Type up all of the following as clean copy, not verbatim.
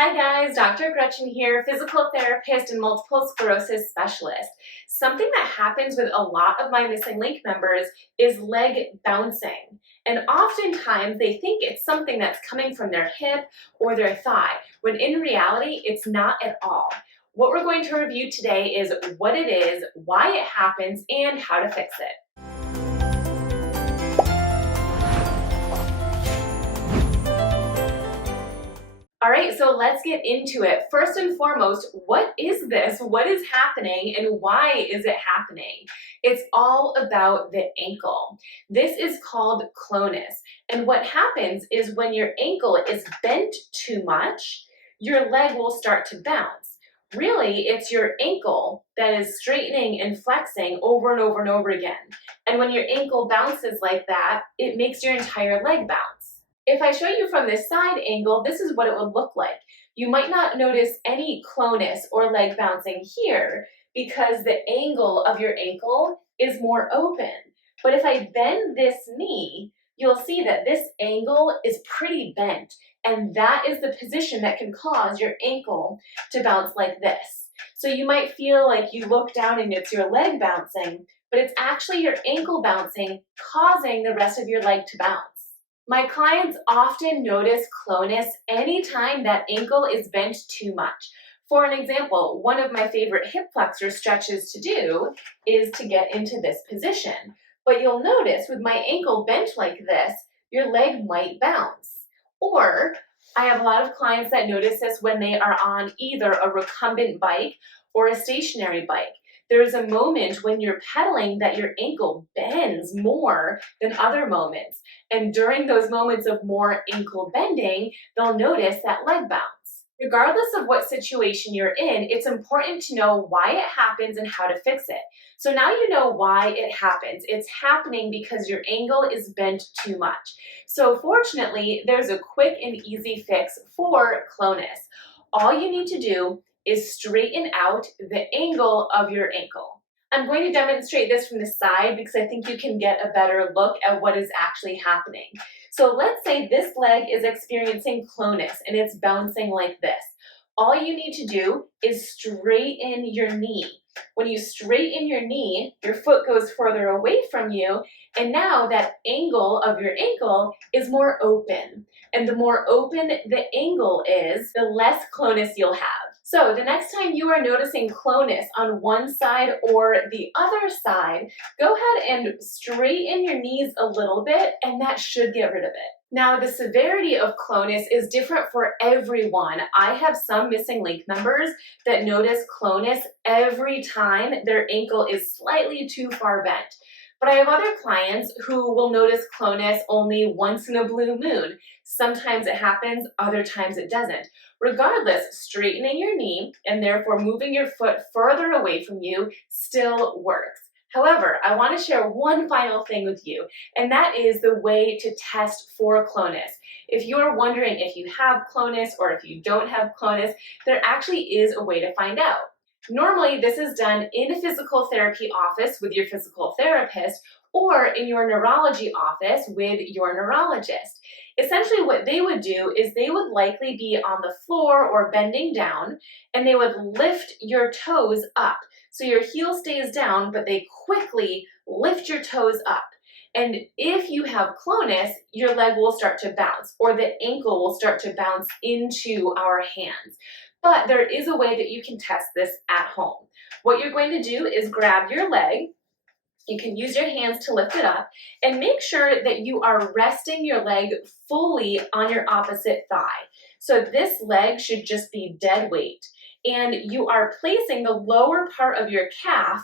Hi guys, Dr. Gretchen here, physical therapist and multiple sclerosis specialist. Something that happens with a lot of my missing link members is leg bouncing. And oftentimes they think it's something that's coming from their hip or their thigh, when in reality it's not at all. What we're going to review today is what it is, why it happens, and how to fix it. All right, so let's get into it. First and foremost, what is this? What is happening and why is it happening? It's all about the ankle. This is called clonus. And what happens is when your ankle is bent too much, your leg will start to bounce. Really, it's your ankle that is straightening and flexing over and over and over again. And when your ankle bounces like that, it makes your entire leg bounce. If I show you from this side angle, this is what it would look like. You might not notice any clonus or leg bouncing here because the angle of your ankle is more open. But if I bend this knee, you'll see that this angle is pretty bent, and that is the position that can cause your ankle to bounce like this. So you might feel like you look down and it's your leg bouncing, but it's actually your ankle bouncing, causing the rest of your leg to bounce. My clients often notice clonus anytime that ankle is bent too much. For an example, one of my favorite hip flexor stretches to do is to get into this position. But you'll notice with my ankle bent like this, your leg might bounce. Or I have a lot of clients that notice this when they are on either a recumbent bike or a stationary bike. There's a moment when you're pedaling that your ankle bends more than other moments. And during those moments of more ankle bending, they'll notice that leg bounce. Regardless of what situation you're in, it's important to know why it happens and how to fix it. So now you know why it happens. It's happening because your ankle is bent too much. So fortunately, there's a quick and easy fix for clonus. All you need to do is straighten out the angle of your ankle. I'm going to demonstrate this from the side because I think you can get a better look at what is actually happening. So let's say this leg is experiencing clonus and it's bouncing like this. All you need to do is straighten your knee. When you straighten your knee, your foot goes further away from you, and now that angle of your ankle is more open. And the more open the angle is, the less clonus you'll have. So the next time you are noticing clonus on one side or the other side, go ahead and straighten your knees a little bit, and that should get rid of it. Now, the severity of clonus is different for everyone. I have some missing link members that notice clonus every time their ankle is slightly too far bent. But I have other clients who will notice clonus only once in a blue moon. Sometimes it happens, other times it doesn't. Regardless, straightening your knee and therefore moving your foot further away from you still works. However, I want to share one final thing with you, and that is the way to test for clonus. If you are wondering if you have clonus or if you don't have clonus, there actually is a way to find out. Normally, this is done in a physical therapy office with your physical therapist or in your neurology office with your neurologist. Essentially, what they would do is they would likely be on the floor or bending down, and they would lift your toes up. So your heel stays down, but they quickly lift your toes up. And if you have clonus, your leg will start to bounce, or the ankle will start to bounce into our hands. But there is a way that you can test this at home. What you're going to do is grab your leg. You can use your hands to lift it up and make sure that you are resting your leg fully on your opposite thigh. So this leg should just be dead weight. And you are placing the lower part of your calf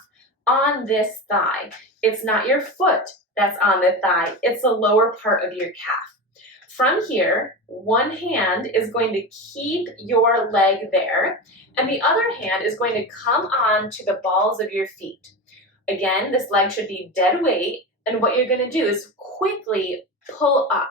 on this thigh. It's not your foot that's on the thigh, it's the lower part of your calf. From here, one hand is going to keep your leg there, and the other hand is going to come on to the balls of your feet. Again, this leg should be dead weight, and what you're going to do is quickly pull up.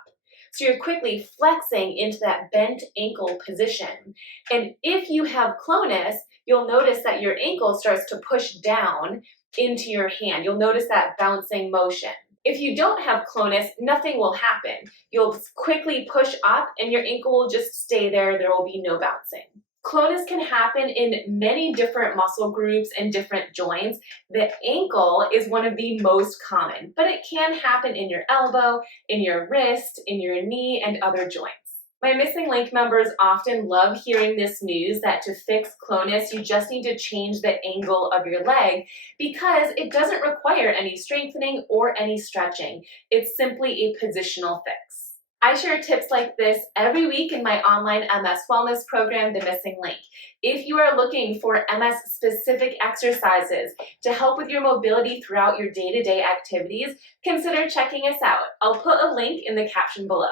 So you're quickly flexing into that bent ankle position. And if you have clonus, you'll notice that your ankle starts to push down into your hand. You'll notice that bouncing motion. If you don't have clonus, nothing will happen. You'll quickly push up and your ankle will just stay there. There will be no bouncing. Clonus can happen in many different muscle groups and different joints. The ankle is one of the most common, but it can happen in your elbow, in your wrist, in your knee, and other joints. My Missing Link members often love hearing this news that to fix clonus, you just need to change the angle of your leg because it doesn't require any strengthening or any stretching. It's simply a positional fix. I share tips like this every week in my online MS wellness program, The Missing Link. If you are looking for MS-specific exercises to help with your mobility throughout your day-to-day activities, consider checking us out. I'll put a link in the caption below.